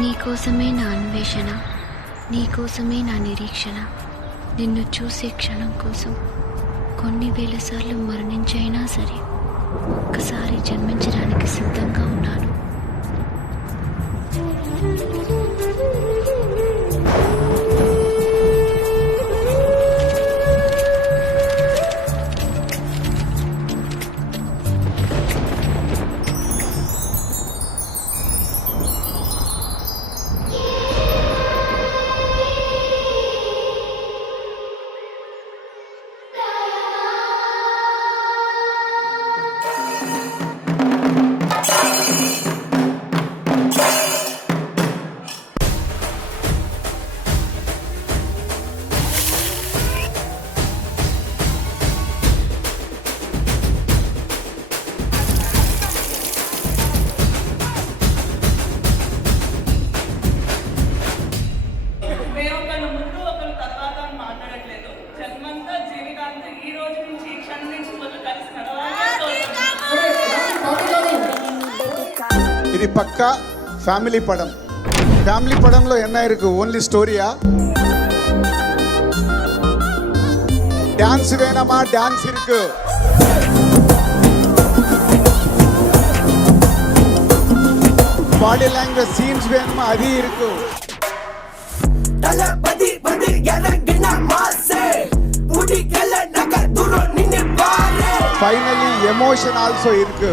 నీకోసమే నా అన్వేషణ, నీకోసమే నా నిరీక్షణ. నిన్ను చూసే క్షణం కోసం కొన్ని వేల సార్లు మరణించైనా సరే ఒక్కసారి జన్మించడానికి సిద్ధంగా ఉన్నాను. ఇది పక్కా ఫ్యామిలీ పడం. ఫ్యామిలీ పడంలో என்ன இருக்கு? ఓన్లీ స్టోరీయా? డాన్స్ వేణమా? డాన్స్ இருக்கு. బాడీ లాంగ్వేజ్ సీన్స్ వేణమా? అది இருக்கு. தளபதி வந்து இறங்கின மாசே புடிக்கல நகர் தூரம் நின்னு பாரு. ஃபைனலி எமோஷன் ஆல்சோ இருக்கு.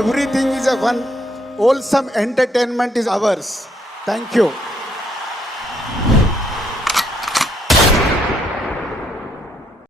Everything is a one wholesome entertainment is ours. Thank you.